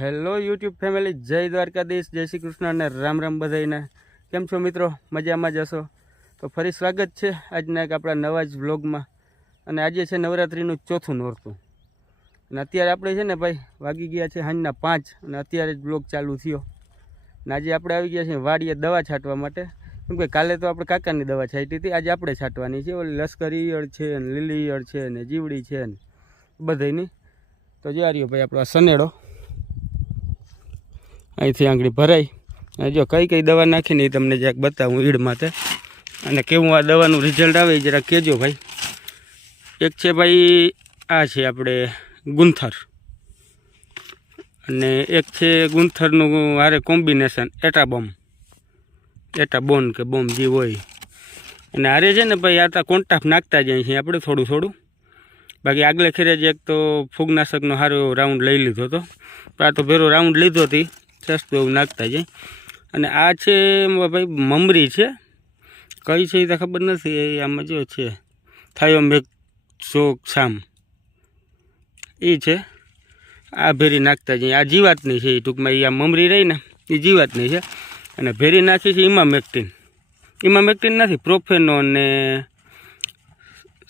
Hello YouTube family, જય દ્વારકાધીશ, જય શ્રી કૃષ્ણ અને રામ રામ બધાઈને. કેમ છો મિત્રો? મજામાં જ હશો? તો ફરી સ્વાગત છે આજના એક આપણા નવા જ વ્લોગમાં. અને આજે છે નવરાત્રિનું ચોથું નોરતું. અને અત્યારે આપણે છે ને ભાઈ વાગી ગયા છે સાંજના 5 અને અત્યારે જ વ્લોગ ચાલુ થયો. અને આજે આપણે આવી ગયા છીએ વાડીએ દવા છાંટવા માટે. કેમ કે કાલે તો આપણે કાકાની દવા છાંટી હતી, આજે આપણે છાંટવાની છે. ઓલી લશ્કરી ઈયળ છે ને લીલી ઈયળ છે ને જીવડી છે ને બધાની. તો જો આ રહ્યો ભાઈ આપણો સનેડો, અહીંથી આંગળી ભરાઈ. અને જો કઈ કઈ દવા નાખીને એ તમને જરાક બતાવું ઈડ માટે, અને કેવું આ દવાનું રિઝલ્ટ આવે એ જરાક કહેજો ભાઈ. એક છે ભાઈ આ છે આપણે ગુંથર, અને એક છે ગુંથરનું હારે કોમ્બિનેશન એટાબોન કે બોમ જે હોય. અને હારે છે ને ભાઈ આ કોન્ટાફ નાખતા જાય છે આપણે થોડું થોડું. બાકી આગલે ખેરે જ એક તો ફૂગનાશકનો સારો એવો રાઉન્ડ લઈ લીધો હતો, તો આ તો ભેરો રાઉન્ડ લીધો હતી, સસ્તું એવું નાખતા જાય. અને આ છે ભાઈ મમરી છે, કઈ છે એ તો ખબર નથી. આમાં જો છે થાયોમેક સામ એ છે, આ ભેરી નાખતા જઈએ. આ જીવાતની છે એ ટૂંકમાં, એ આ મમરી રહી ને એ જીવાતની છે. અને ભેરી નાખી છે ઇમામેક્ટિન નથી, પ્રોફેનો ને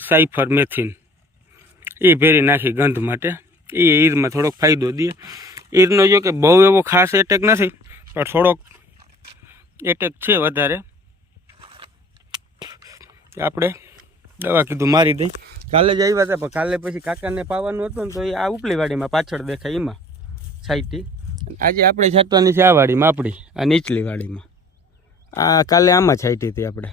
સાઇફર મેથિન એ ભેરી નાખી ગંધ માટે. એ ઈરમાં થોડોક ફાયદો દે. ઈરનો જો કે બહુ એવો ખાસ એટેક નથી, પણ થોડોક એટેક છે વધારે. આપણે દવા કીધું મારી દઈ. કાલે જ આવ્યા હતા, પણ કાલે પછી કાકાને પાવાનું હતું ને, તો એ આ ઉપલી વાડીમાં પાછળ દેખાય એમાં છાંટી. આજે આપણે છાંટવાની છે આ વાડીમાં, આપણી આ નીચલી વાડીમાં. આ કાલે આમાં છાંટી હતી આપણે,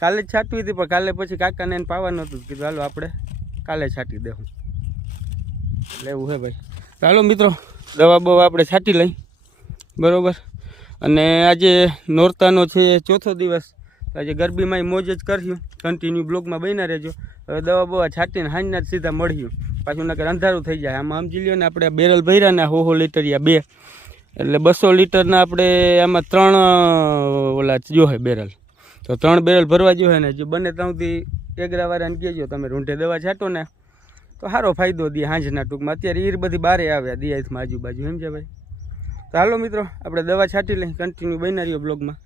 કાલે જ છાંટવી હતી, પણ કાલે પછી કાકાને એને પાવાનું હતું, કીધું હાલો આપણે કાલે છાંટી દેવું. એટલે એવું છે ભાઈ. ચાલો મિત્રો, દવા બવા આપણે છાંટી લઈ, બરાબર. અને આજે નોરતાનો છે ચોથો દિવસ, આજે ગરબીમાં મોજ જ કર્યું. કન્ટિન્યુ બ્લોગમાં બન્યા રહેજો. હવે દવા બવા છાંટીને સાંજના જ સીધા મળ્યું, પાછું નકર અંધારું થઈ જાય. આમાં સમજી લ્યો ને, આપણે બેરલ ભર્યા ને 100 લીટરિયા 2, એટલે 200 લીટરના આપણે આમાં 3 ઓલા જોહે બેરલ. તો 3 બેરલ ભરવા જોઈએ ને. જો બને ત્યાંથી એગરાવાળાને કહેજો તમે રૂંઢે દવા છાંટો ને, તો સારો ફાયદો દે સાંજના ટૂંકમાં. અત્યારે ઈર બધી બારે આવ્યા દિયાથમાં આજુબાજુ, એમ છે ભાઈ. તો હાલો મિત્રો, આપણે દવા છાંટી લઈ, કન્ટિન્યુ બન્યા રહ્યો બ્લોગમાં.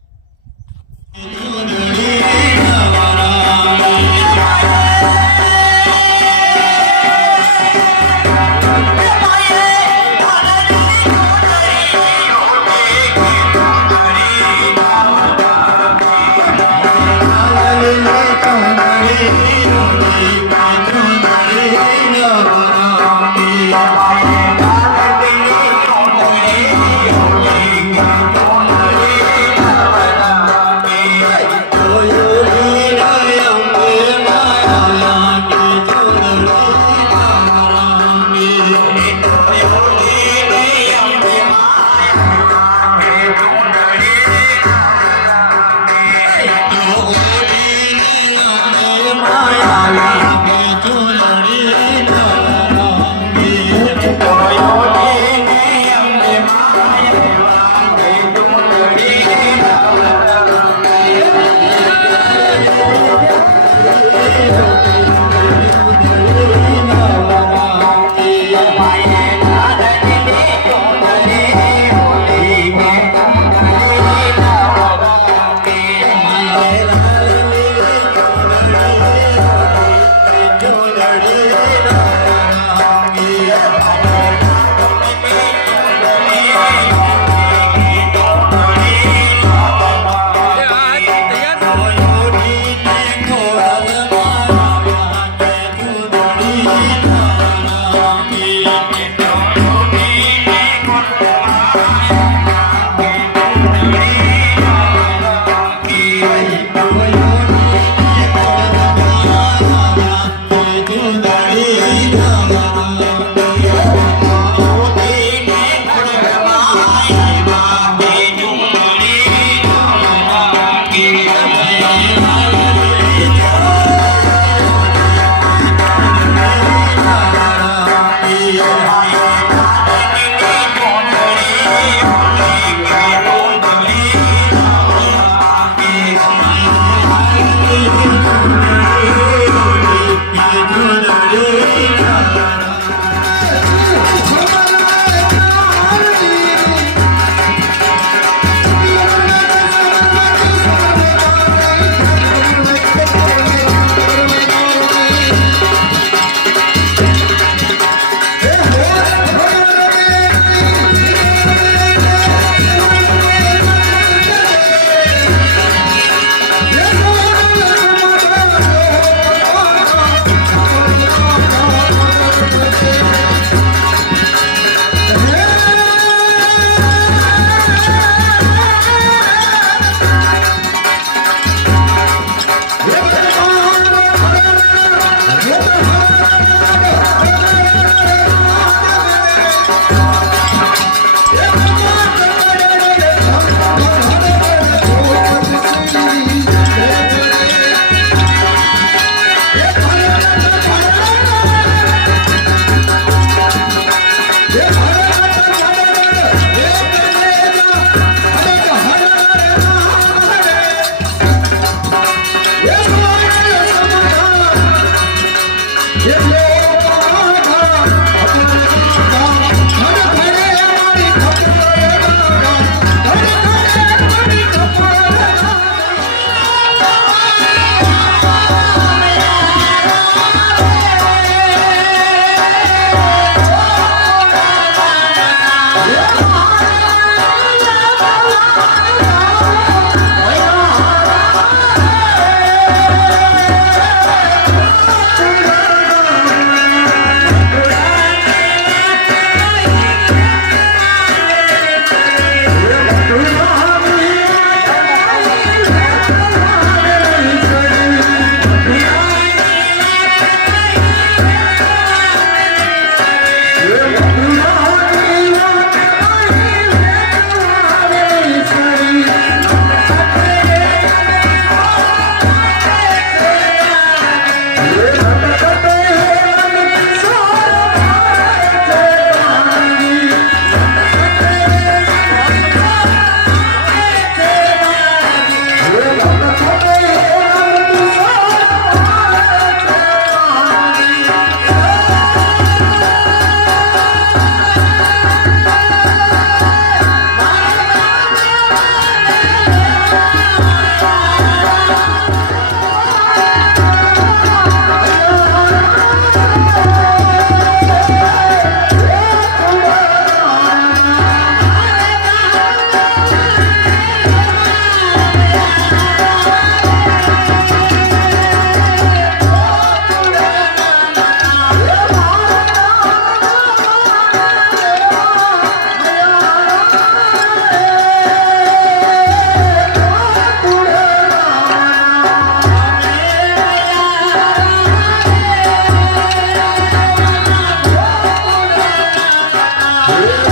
Yeah.